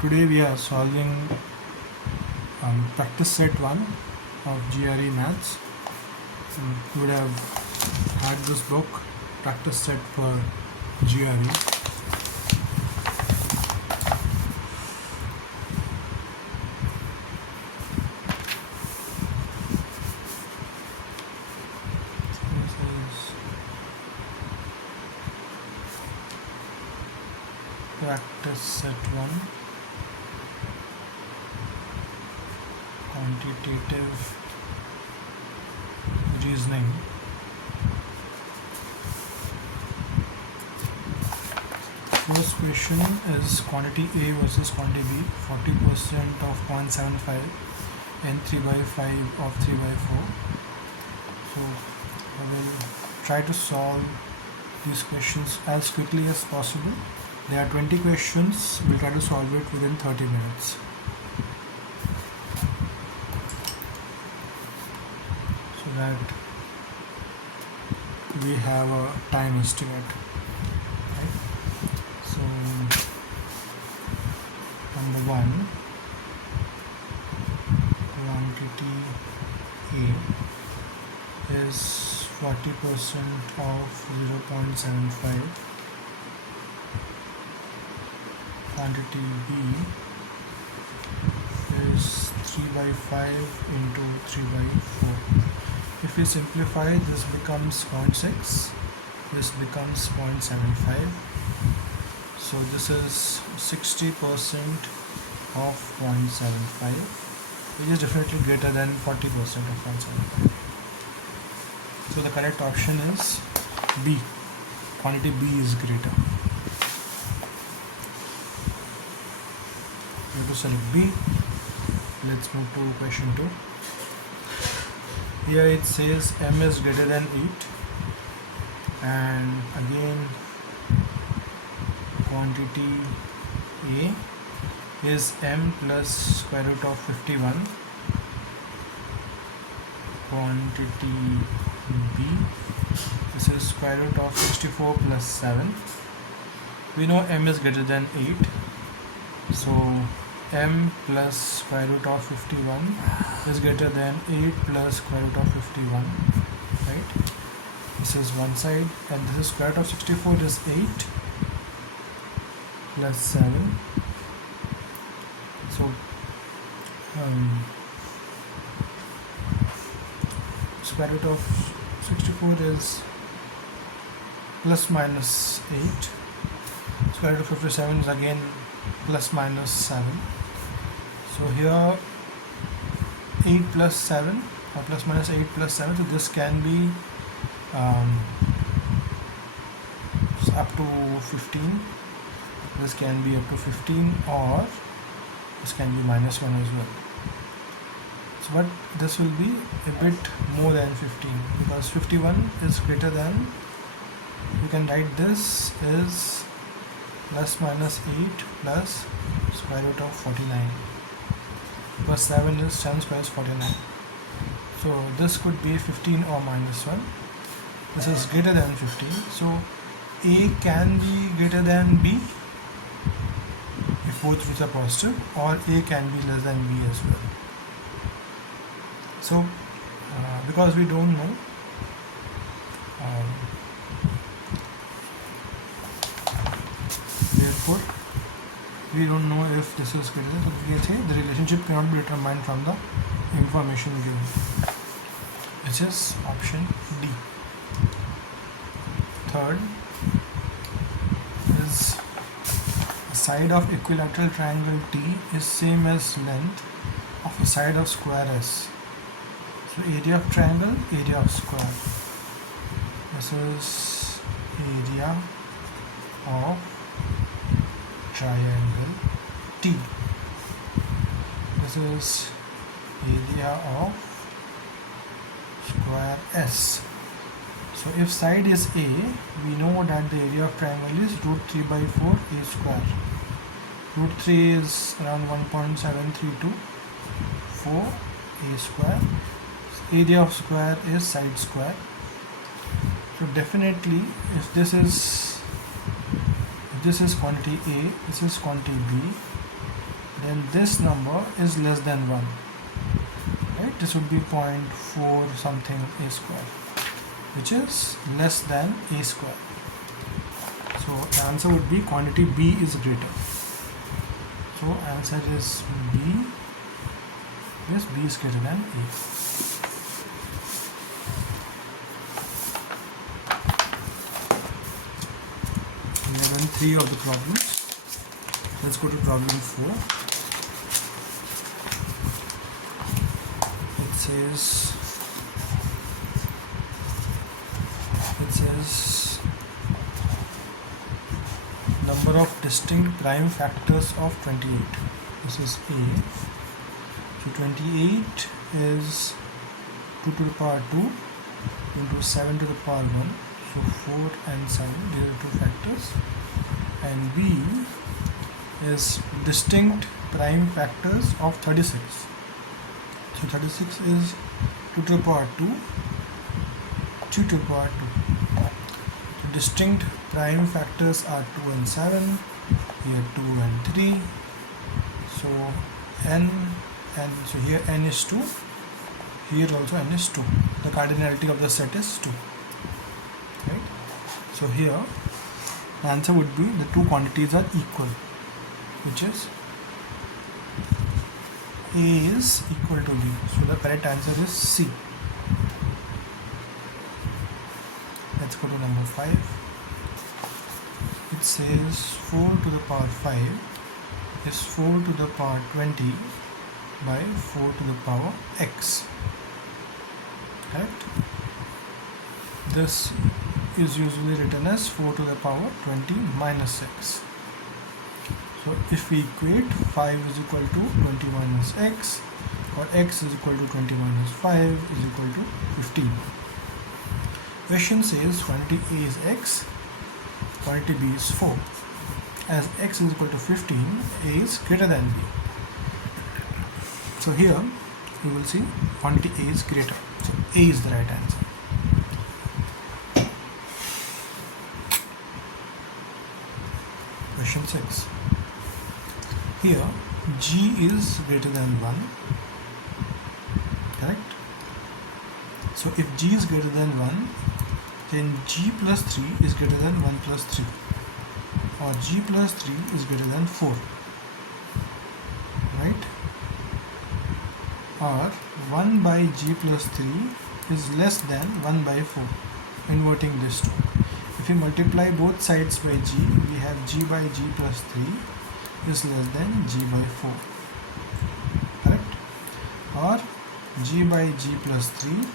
Today we are solving practice set 1 of GRE maths. You would have had this book, practice set for GRE. This is practice set 1. Quantitative reasoning. First question is quantity A versus quantity B, 40% of 0.75 and 3 by 5 of 3 by 4. So I will try to solve these questions as quickly as possible. There are 20 questions, we'll try to solve it within 30 minutes. So that we have a time estimate, right? So number 1, quantity A is 40% of 0.75, quantity B is 3 by 5 into 3 by 4. If we simplify, this becomes 0.6, this becomes 0.75. So this is 60% of 0.75, which is definitely greater than 40% of 0.75. So the correct option is B. Quantity B is greater. We have to select B. Let's move to question 2. Here it says m is greater than 8, and again quantity A is m plus square root of 51, quantity B, this is square root of 64 plus 7. We know m is greater than 8, so m plus square root of 51 is greater than 8 plus square root of 51, right? This is one side, and this is square root of 64 is 8 plus 7. So square root of 64 is plus minus 8. Square root of 57 is again plus minus 7. So here 8 plus 7 or plus minus 8 plus 7, so this can be up to 15, this can be up to 15, or this can be minus 1 as well. So but this will be a bit more than 15, because 51 is greater than, you can write this is plus minus 8 plus square root of 49, plus 7 is 7 square is 49. So this could be 15 or minus 1. This is greater than 15. So A can be greater than B if both roots are positive, or A can be less than B as well. So because we don't know, therefore we don't know if this is greater than, so we say the relationship cannot be determined from the information given, which is option D. Third is the side of equilateral triangle T is same as length of a side of square S. So area of triangle, area of square. This is area of triangle T. This is area of square S. So if side is A, we know that the area of triangle is root 3 by 4 A square. Root 3 is around 1.732, 4 A square. Area of square is side square. So definitely if this is quantity A, this is quantity B, then this number is less than 1, right? This would be 0.4 something a square, which is less than a square. So the answer would be quantity B is greater. So answer is B. Yes, B is greater than A. 3 of the problems. Let's go to problem 4. It says number of distinct prime factors of 28. This is A. So 28 is 2 to the power 2 into 7 to the power 1. So 4 and 7, these are two factors. And B is distinct prime factors of 36. So 36 is 2 to the power 2, 2 to the power 2. So distinct prime factors are 2 and 7, here 2 and 3. So n, and so here n is 2, here also n is 2. The cardinality of the set is 2. Right? So here the answer would be the two quantities are equal, which is A is equal to B. So the correct answer is C. Let's go to number 5. It says 4 to the power 5 is 4 to the power 20 by 4 to the power x. Correct? This is usually written as 4 to the power 20 minus x. So if we equate 5 is equal to 20 minus x, or x is equal to 20 minus 5 is equal to 15. Question says quantity A is x, quantity B is 4. As x is equal to 15, A is greater than B. So here you will see quantity A is greater. So A is the right answer. Question 6. Here G is greater than 1. Correct? So if G is greater than 1, then G plus 3 is greater than 1 plus 3. Or G plus 3 is greater than 4. Right? Or 1 by G plus 3 is less than 1 by 4. Inverting this two. If we multiply both sides by G, we have G by G plus 3 is less than G by 4. Correct? Or G by G plus 3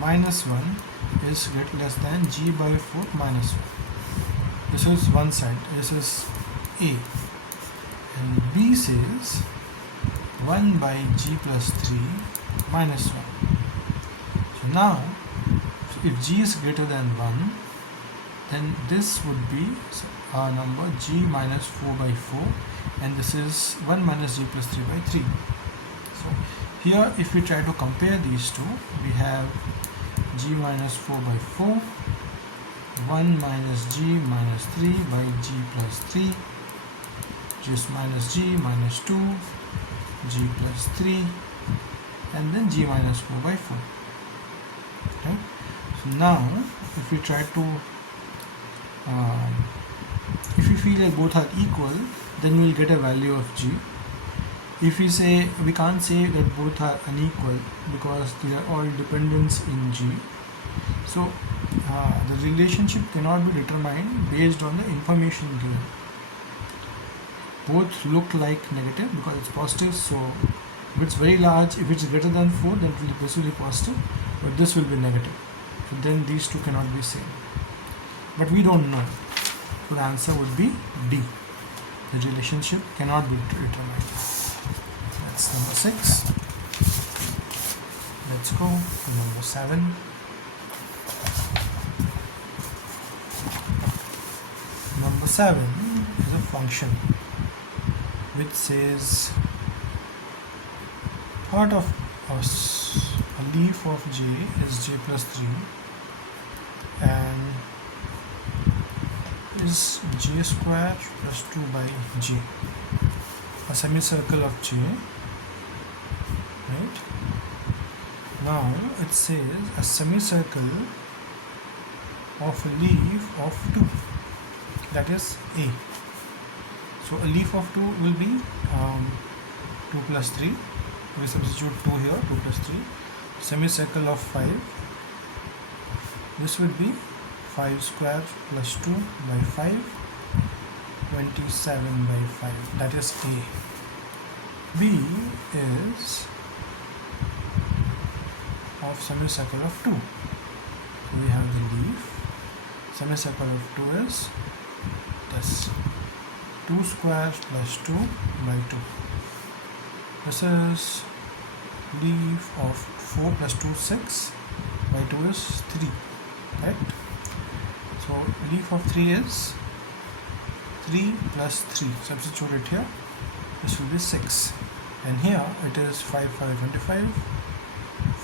minus 1 is less than G by 4 minus 1. This is one side. This is A. And B says 1 by G plus 3 minus 1. So now, if G is greater than 1, then this would be our number G minus 4 by 4, and this is 1 minus G plus 3 by 3. So here if we try to compare these two, we have G minus 4 by 4, 1 minus G minus 3 by G plus 3, just minus G minus 2, G plus 3, and then G minus 4 by 4. Okay? So now if we try to if we feel like both are equal, then we will get a value of G. If we say, we can't say that both are unequal because they are all dependents in G. So the relationship cannot be determined based on the information given. Both look like negative because it's positive, so if it's very large, if it's greater than 4, then this will be positive, but this will be negative. So then these two cannot be same. But we don't know. So the answer would be D. The relationship cannot be determined. That's number 6. Let's go to number 7. Number 7 is a function which says part of a leaf of J is J plus 3 and is J square plus 2 by J. a semicircle of J, right? Now it says a semicircle of a leaf of 2, that is A. So a leaf of 2 will be 2 plus 3. We substitute 2 here, 2 plus 3. Semicircle of 5. This would be 5 square plus 2 by 5, 27 by 5. That is A. B is of semicircle of 2. So we have the leaf. Semicircle of 2 is this. 2 square plus 2 by 2. This is leaf of 4 plus 2 6 by 2 is 3, correct? So leaf of 3 is 3 plus 3. Substitute it here. This will be 6. And here it is 5 5 25,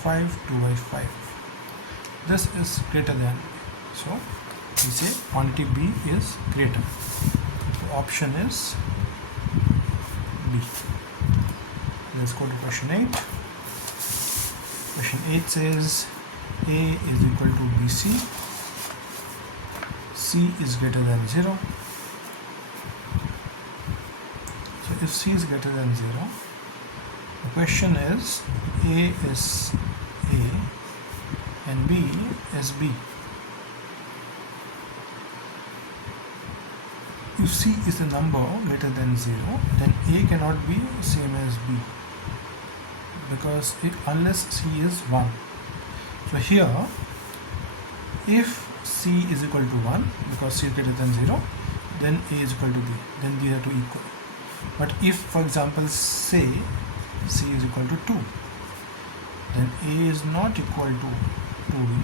5 2 by 5. This is greater than. So we say quantity B is greater. So option is B. Let's go to question 8. Question 8 says A is equal to BC, C is greater than 0. So if C is greater than 0, the question is A is A and B is B. If C is a number greater than 0, then A cannot be same as B, because unless C is 1. So here, if C is equal to 1, because C is greater than 0, then A is equal to B, then these are two equal. But if, for example, say C is equal to 2, then A is not equal to 2B,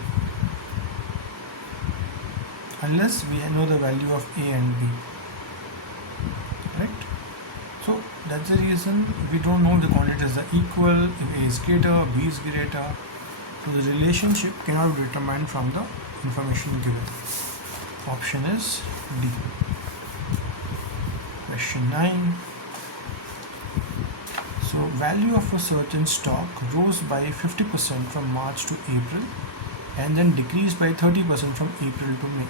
unless we know the value of A and B, right? So that's the reason we don't know the quantities are equal. If A is greater, B is greater. So the relationship cannot be determined from the information given. Option is D. Question 9. So value of a certain stock rose by 50% from March to April and then decreased by 30% from April to May.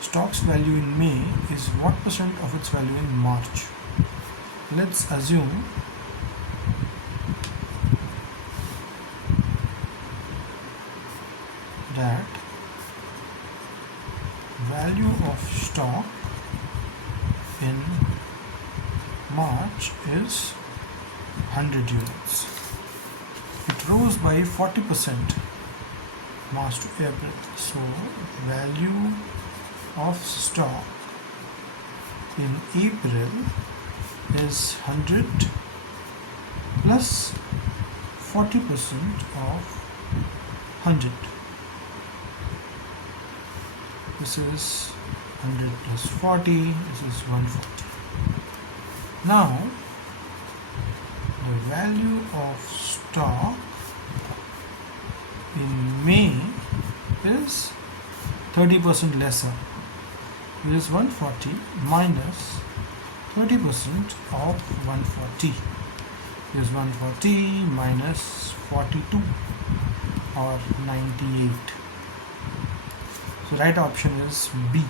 Stock's value in May is what percent of its value in March? Let's assume that value of stock in March is 100 units. It rose by 40% March to April. So value of stock in April is 100 plus 40% of 100. This is 100 plus 40. This is 140. Now the value of stock in May is 30% lesser. It is 140 minus 30% of 140. It is 140 minus 42 or 98. So right option is B.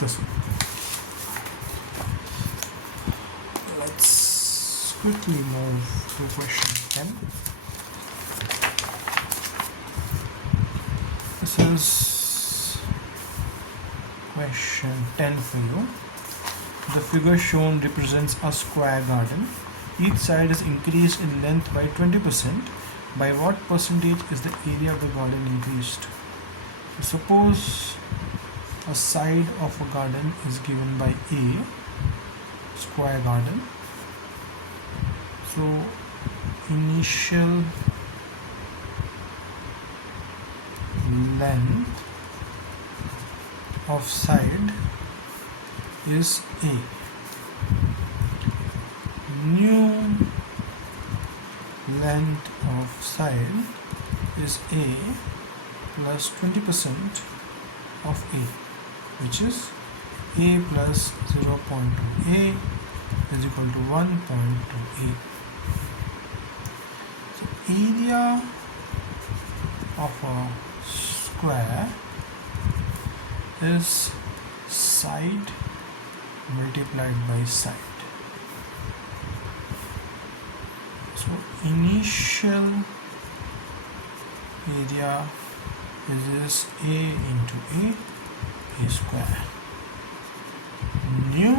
This one. Let's quickly move to question 10. This is question 10 for you. The figure shown represents a square garden. Each side is increased in length by 20%. By what percentage is the area of the garden increased? So suppose a side of a garden is given by A, square garden. So initial length of side is A. New length of side is A plus 20% of A, which is a plus 0.2a is equal to 1.2a. So area of a square is side multiplied by side. So initial area is a into a square. New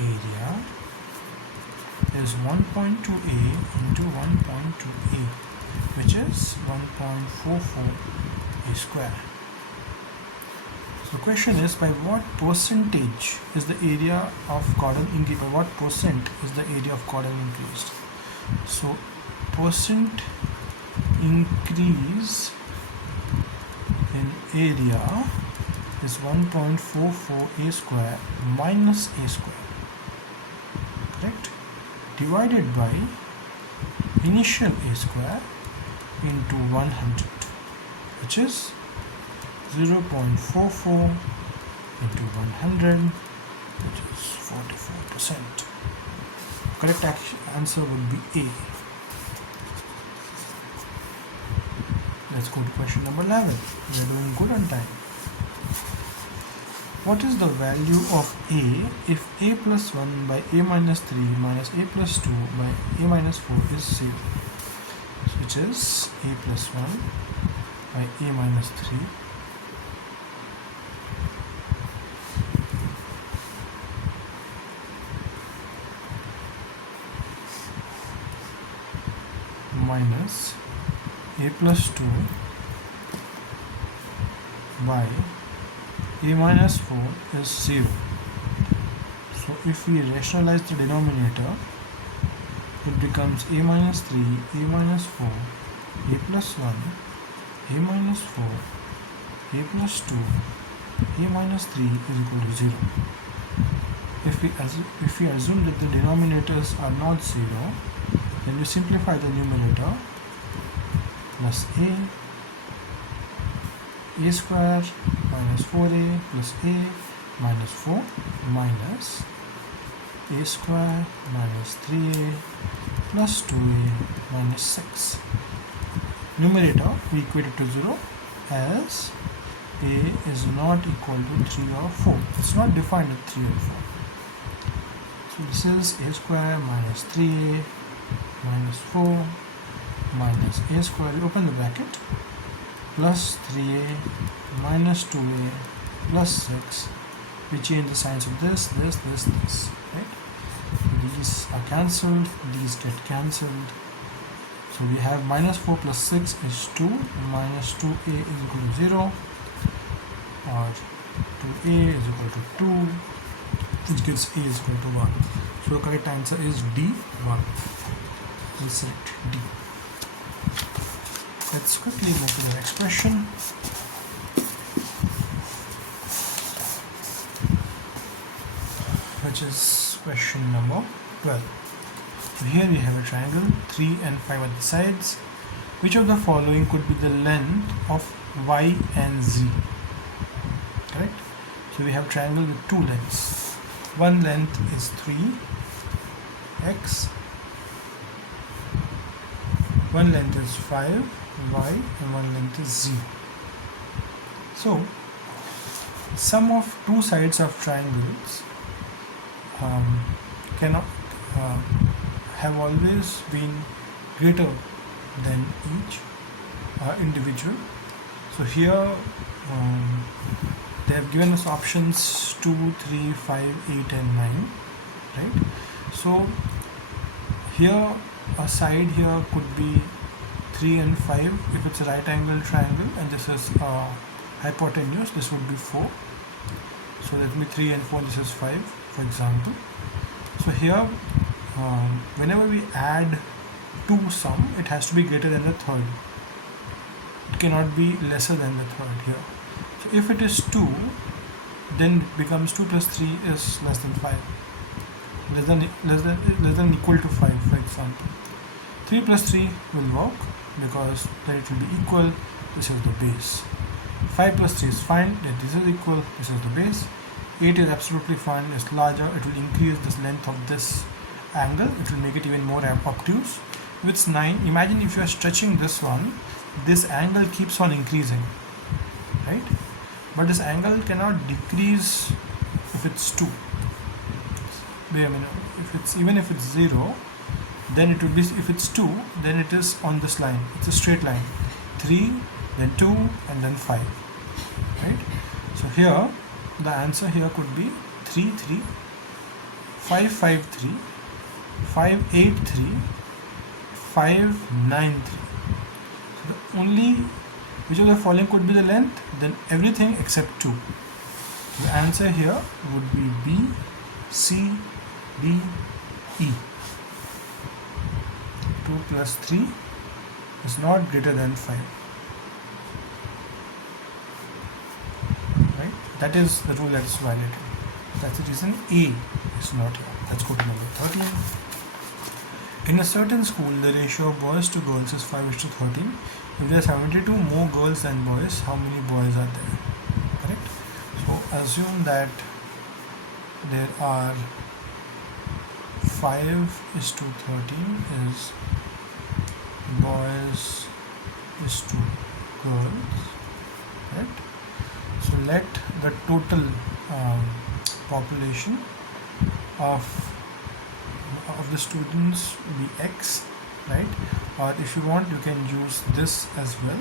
area is 1.2a into 1.2a, which is 1.44 a square. So the question is, by what percentage is the area of cordon increased? By what percent is the area of cordon increased? So percent increase in area is 1.44 a square minus a square, correct, divided by initial a square into 100, which is 0.44 into 100, which is 44%. Correct answer would be A. Let's go to question number 11. We are doing good on time. What is the value of a if a plus 1 by a minus 3 minus a plus 2 by a minus 4 is 0? Which is a plus 1 by a minus 3 minus a plus 2 by a minus 4 is 0. So if we rationalize the denominator, it becomes a minus 3, a minus 4, a plus 1, a minus 4, a plus 2, a minus 3 is equal to 0. If we assume that the denominators are not 0, then we simplify the numerator, plus a square minus 4a plus a minus 4 minus a square minus 3a plus 2a minus 6. Numerator we equate it to 0 as a is not equal to 3 or 4. It's not defined as 3 or 4. So this is a square minus 3a minus 4 minus a square, we open the bracket, plus 3a minus 2a plus 6. We change the signs of this, right? These are cancelled, these get cancelled. So we have minus 4 plus 6 is 2, minus 2a is equal to 0, or 2a is equal to 2, which gives a is equal to 1. So the correct answer is D, 1. We'll select D. Let's quickly move to the next question. Which is question number 12. So here we have a triangle, 3 and 5 at the sides. Which of the following could be the length of y and z? Correct? So we have a triangle with two lengths. One length is 3x, one length is 5y, and one length is z. So sum of two sides of triangles cannot have always been greater than each individual. So here they have given us options 2, 3, 5, 8 and 9, right? So here a side here could be 3 and 5 if it's a right angle triangle, and this is hypotenuse, this would be 4. So that will be 3 and 4, this is 5, for example. So here whenever we add two sum, it has to be greater than the third. It cannot be lesser than the third here. So if it is 2, then it becomes 2 plus 3 is less than 5. Less than equal to 5, for example. 3 plus 3 will work because then it will be equal. This is the base. 5 plus 3 is fine, then this is equal, this is the base. 8 is absolutely fine, it's larger, it will increase the length of this angle, it will make it even more obtuse. If it's 9, imagine if you are stretching this one, this angle keeps on increasing, right? But this angle cannot decrease if it's 2. Wait a minute, even if it's 0, then it would be, if it's 2, then it is on this line, it's a straight line, 3, then 2, and then 5, right? So here the answer here could be 3 3 5 5 3 5 8 3 5 9 3. So the only which of the following could be the length, then everything except 2. The answer here would be B, C, D, E. 2 plus 3 is not greater than 5. Right? That is the rule that is violated. That's the reason A is not here. Let's go to number 13. In a certain school, the ratio of boys to girls is 5:13. If there are 72 more girls than boys, how many boys are there? Correct? So assume that there are 5:13 is boys is to girls, right? So let the total population of the students be X, right? Or if you want, you can use this as well.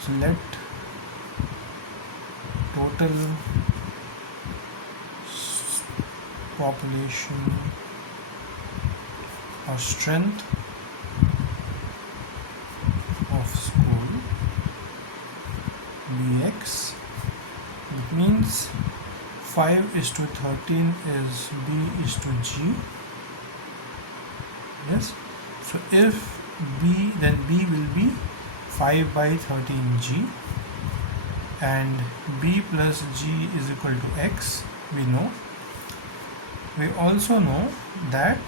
So let total population or strength of school be X. It means 5:13 is B is to G. Yes. So if B, then B will be 5/13G, and B plus G is equal to X. We know. We also know that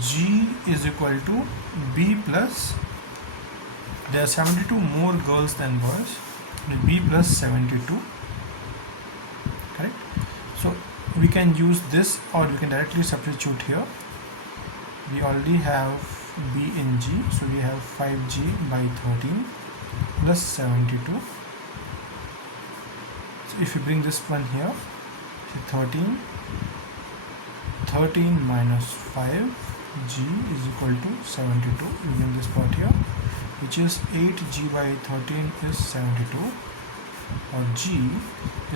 G is equal to B plus, there are 72 more girls than boys, B plus 72, correct? So we can use this, or we can directly substitute here. We already have B in G, so we have 5G/13 plus 72. So if you bring this one here, 13 minus 5G is equal to 72. You bring this part here, which is 8G/13 is 72, or G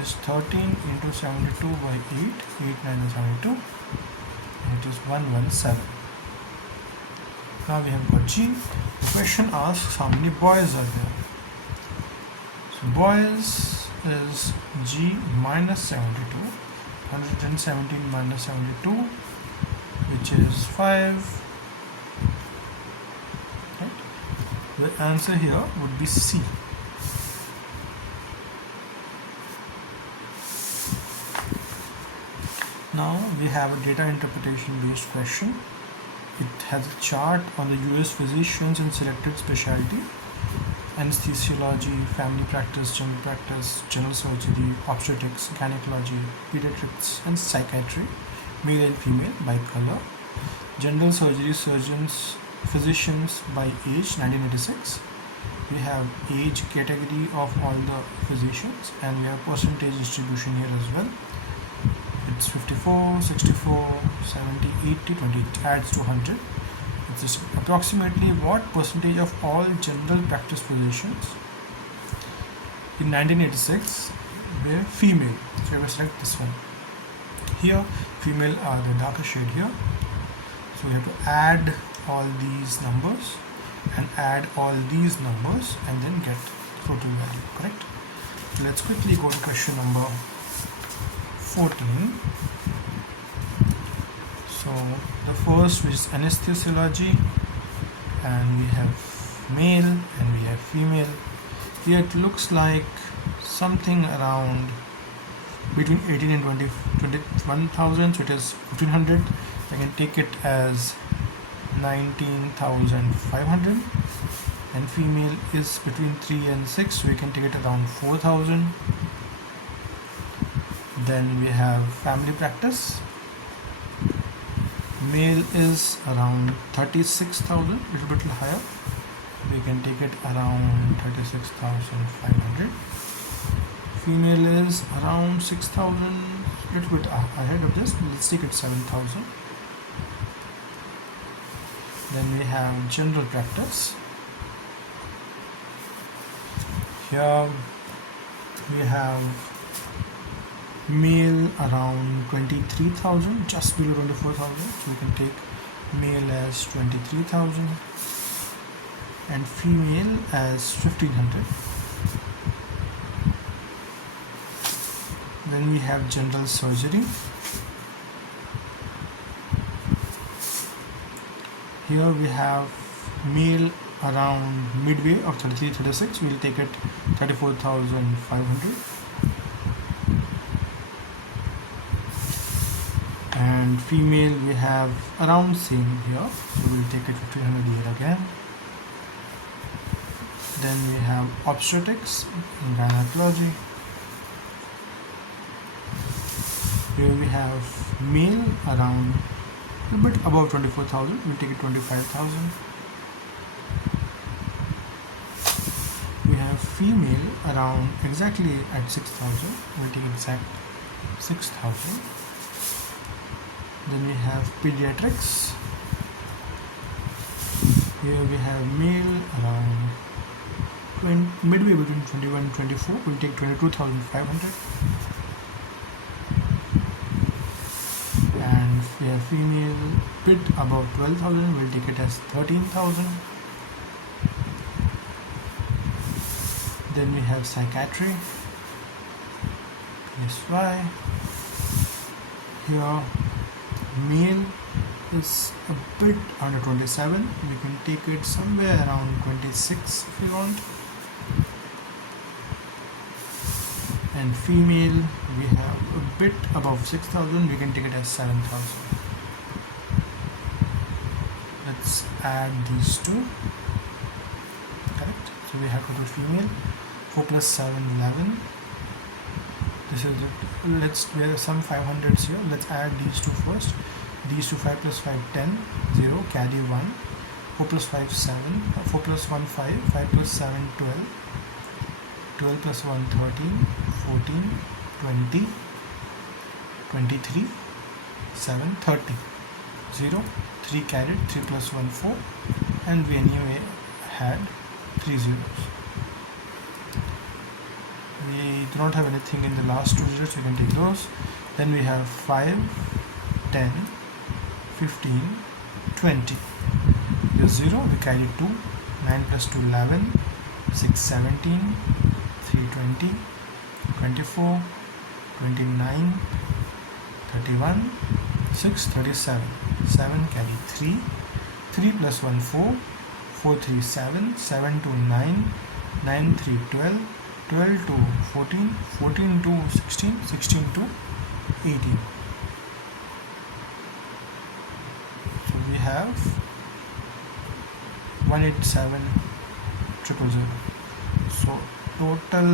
is 13 into 72 by 8, 8 9 is 72, and it is 117. Now we have got G. The question asks how many boys are there. So boys is G minus 72, 117 minus 72, which is 5. Right? The answer here would be C. Now we have a data interpretation based question. It has a chart on the US physicians in selected specialty: anesthesiology, family practice, general practice, general surgery, obstetrics, gynecology, pediatrics, and psychiatry, male and female by color. General surgery surgeons, physicians by age, 1986. We have age category of all the physicians, and we have percentage distribution here as well. It's 54, 64, 70, 80, 20. It adds to 100. It's just approximately what percentage of all general practice physicians in 1986 were female. So I will select this one. Here, female are the darker shade here. So we have to add all these numbers and add all these numbers and then get total value, correct? So let's quickly go to question number 14. So the first, which is anesthesiology, and we have male and we have female. Here it looks like something around between 18 and 21,000, so it is 1500. I can take it as 19,500, and female is between 3 and 6, so we can take it around 4,000. Then we have family practice. Male is around 36,000, little bit higher. We can take it around 36,500. Female is around 6,000, little bit ahead of this. Let's take it 7,000. Then we have general practice. Here we have male around 23,000, just below 24,000. So we can take male as 23,000 and female as 1,500. Then we have general surgery. Here we have male around midway of 33-36. We'll take it 34,500. And female we have around same here, so we'll take it 1,500 here again. Then we have obstetrics and gynecology. Here we have male around a bit above 24,000. We'll take it 25,000. We have female around exactly at 6,000. We'll take exact 6,000. Then we have pediatrics. Here we have male around midway between 21 and 24. We'll take 22,500. And we have female bit above 12,000. We'll take it as 13,000. Then we have psychiatry. PSY. Here male is a bit under 27. We can take it somewhere around 26 if you want. And female we have a bit above 6,000. We can take it as 7,000. Let's add these two. Correct. So we have total female 4 plus 7 11. This is it. There are some 500s here. Let's add these two first. These two 5 plus 5 10 0, carry 1. 4 plus 5 7, 4 plus 1 5, 5 plus 7 12, 12 plus 1 13, 14 20, 23 7 30, 0, 3 carried, 3 plus 1 4, and we anyway had 3 zeros. We do not have anything in the last two digits, we can take those. Then we have 5 10 15 20. Here's 0, we carry 2, 9 plus 2 11, 6 17, 3 20, 24, 29, 31, 6 37, 7 carry 3, 3 plus 1 4, 4 3 7, 7 2 9, 9 3 12, 12 to 14, 14 to 16, 16 to 18. So we have 187,000. So total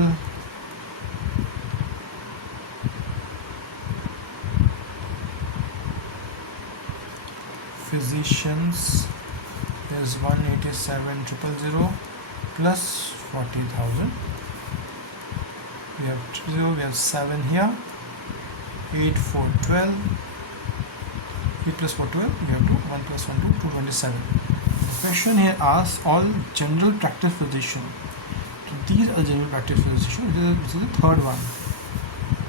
physicians is 187,000 plus 40,000. We have 0, we have 7 here, 8 4 12, 8 plus 4 12, we have 2, 1 plus 1 2, 227. The question here asks all general practice physician. So these are general practice physician. This is the third one.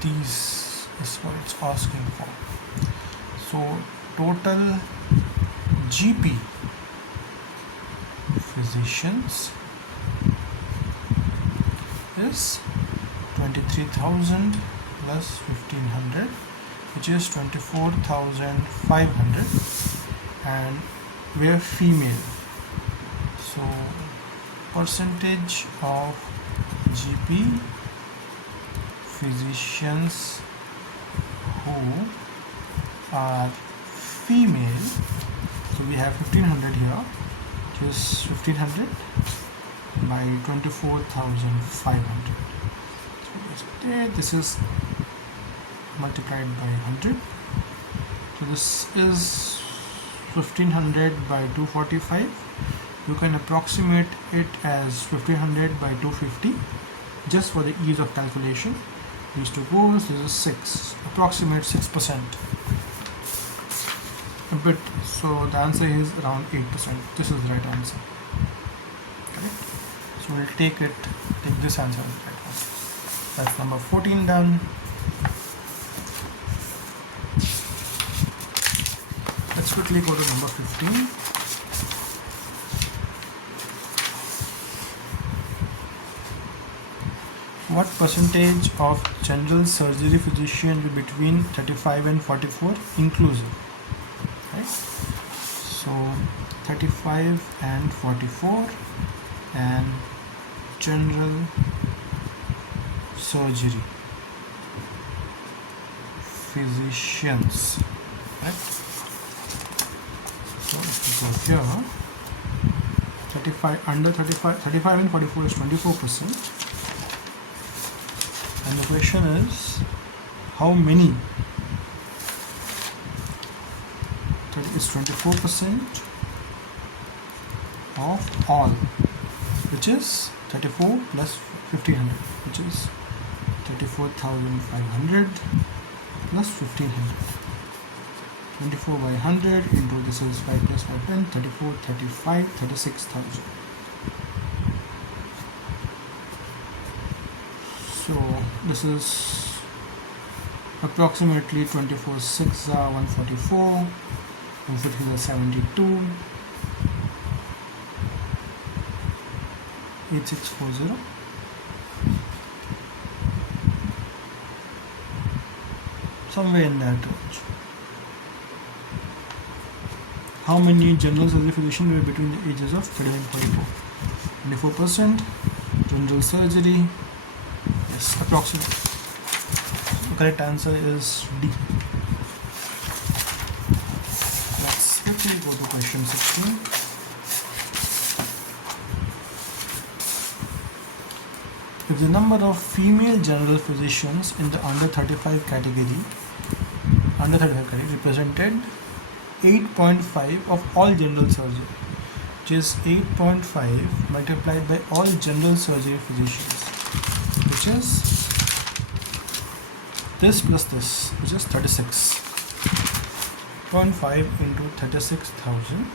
These is what it's asking for. So total GP physicians is 23,000 plus 1,500, which is 24,500, and we are female. So percentage of GP physicians who are female. So we have 1,500 here, which is 1,500 by 24,500. So this is multiplied by 100. So this is 1500 by 245. You can approximate it as 1500 by 250 just for the ease of calculation. These two goes, this is 6, approximate 6%. A bit, so the answer is around 8%. This is the right answer. Correct? So we'll take this answer as the right one. That's number 14 done. Let's quickly go to number 15. What percentage of general surgery physician will be between 35 and 44 inclusive? Right? So 35 and 44 and general surgery physicians. Right? So if we go here, 35 and 44 is 24%. And the question is, how many? That is 24% of all, which is 34 plus 1500, which is 34,500 plus 1500. 24 by 100 into this is 5 plus 5, 10, 34, 35, 36,000. So this is approximately 24 6 are 144, 150 are 72, 8640. Somewhere in that range. How many general surgery physicians were between the ages of 30 and 44? 24% general surgery. Yes, approximately. The correct answer is D. Let's quickly go to question 16. If the number of female general physicians in the under 35 category represented 8.5 of all general surgery, which is 8.5 multiplied by all general surgery physicians, which is this plus this, which is 36. 0.5 into 36,000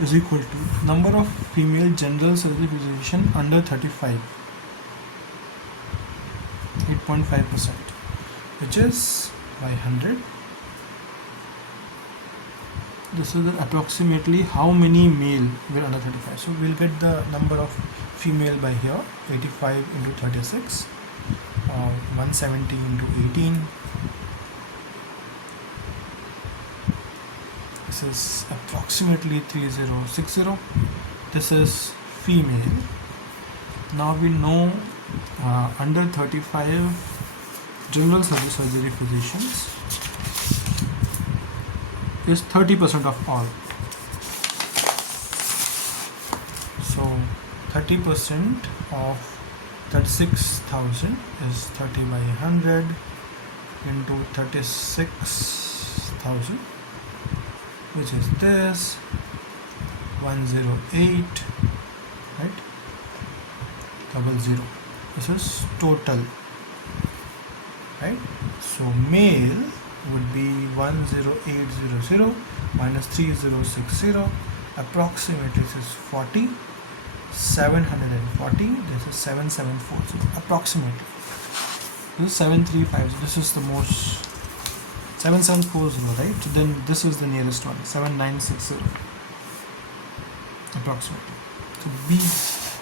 is equal to number of female general surgery physician under 35, 8.5%, which is by 100. This is approximately how many male were under 35. So we'll get the number of female by here, 85 into 36, 170 into 18. This is approximately 3060. This is female. Now we know under 35 general surgery physicians is 30% of all. So 30% of 36,000 is 30 by 100 into 36,000, which is this 108, right? 00. This is total, right? So male would be 10800 minus 3060, approximately this is 40, 740, this is 7740, approximately. This is 7350, this is the most, 7740, right? Then this is the nearest one, 7960, approximately. So B is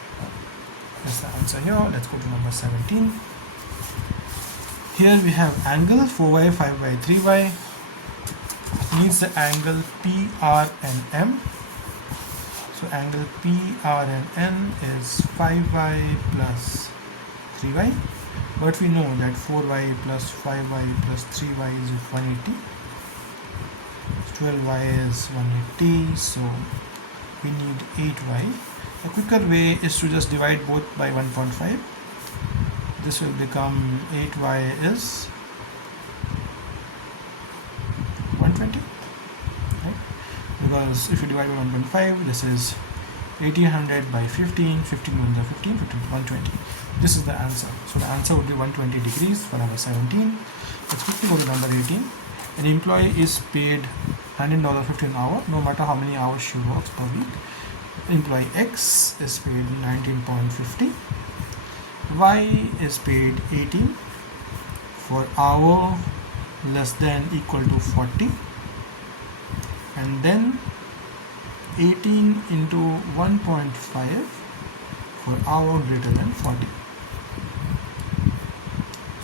the answer here. Let's go to number 17. Here we have angle 4y 5y 3y, needs the angle PR and M. So angle PR and M is 5y plus 3y, but we know that 4y plus 5y plus 3y is 180, 12y is 180, so we need 8y. A quicker way is to just divide both by 1.5. this will become 8y is 120, right? Because if you divide by 1.5, this is 1800 by 15, 15 ones are 15, 15 120. This is the answer. So the answer would be 120 degrees for number 17. Let's quickly go to number 18. An employee is paid $19.50 an hour, no matter how many hours she works per week. Employee X is paid 19.50. Y is paid 18 for hour less than equal to 40, and then 18 into 1.5 for hour greater than 40.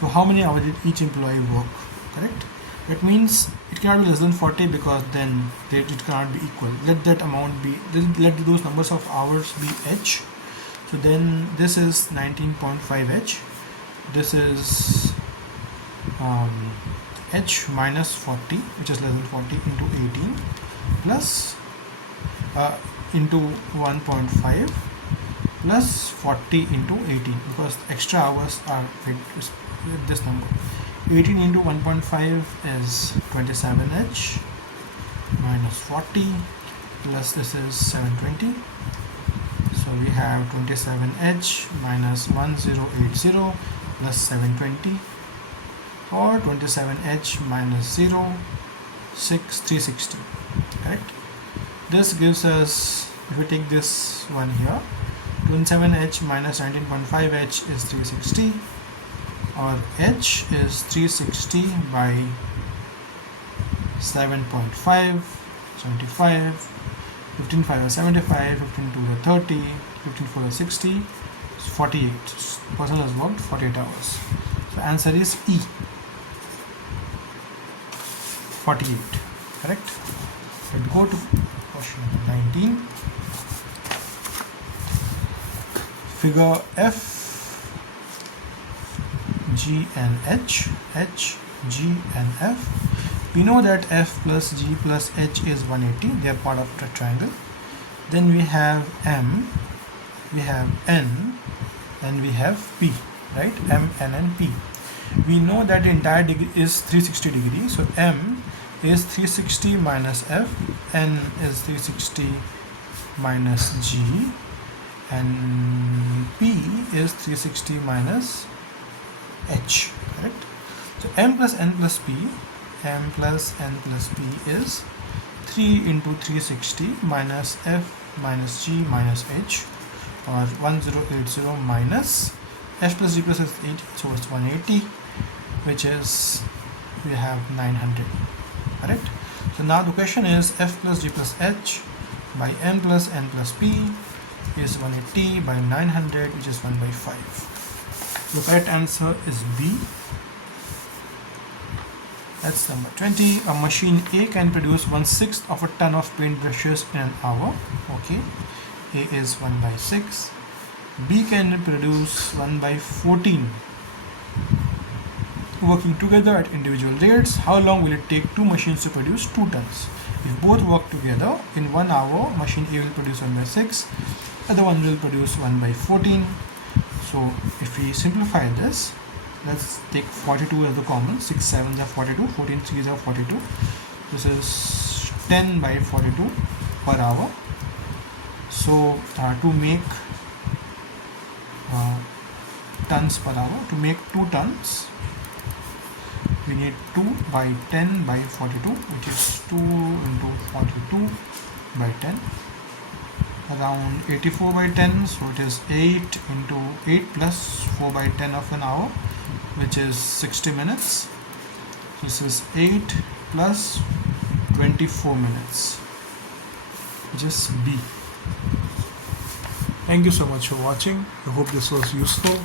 So how many hours did each employee work? Correct? That means it cannot be less than 40, because then it cannot be equal. Let that amount be, let those numbers of hours be h. So then this is 19.5 h. This is h minus 40, which is less than 40, into 18 plus into 1.5 plus 40 into 18, because extra hours are with this number. 18 into 1.5 is 27h minus 40 plus this is 720. So we have 27h minus 1080 plus 720, or 27h minus 0, 360. Correct? This gives us, if we take this one here, 27h minus 19.5h is 360, or h is 360 by 7.5, 75, 15 5 is 75, 15 2 is 30, 15 4 is 60, 48. Person has worked 48 hours. So answer is E, 48. Correct? Let's go to question number 19. Figure F, G and H, G and F. We know that F plus G plus H is 180. They are part of the triangle. Then we have M, we have N, and we have P, right? M, N and P. We know that the entire degree is 360 degrees. So M is 360 minus F, N is 360 minus G, and P is 360 minus H, correct? So M plus N plus P, M plus N plus P is 3 into 360 minus F minus G minus H, or 1080 minus F plus G plus is 80, so it's 180, which is, we have 900, correct? So now the question is F plus G plus H by M plus N plus P is 180 by 900, which is 1 by 5. The correct answer is B. That's number 20. A machine A can produce 1/6 of a ton of paintbrushes in an hour. Okay, A is 1 by 6. B can produce 1 by 14. Working together at individual rates, how long will it take two machines to produce 2 tons? If both work together, in 1 hour, machine A will produce 1 by 6, other one will produce 1 by 14. So if we simplify this, let's take 42 as the common. 6 7s are 42, 14 3s are 42. This is 10 by 42 per hour. So to make tons per hour, to make 2 tons, we need 2 by 10 by 42, which is 2 into 42 by 10, around 84 by 10. So it is 8 into 8 plus 4 by 10 of an hour, which is 60 minutes. This is 8 plus 24 minutes, which is B. Thank you so much for watching. I hope this was useful.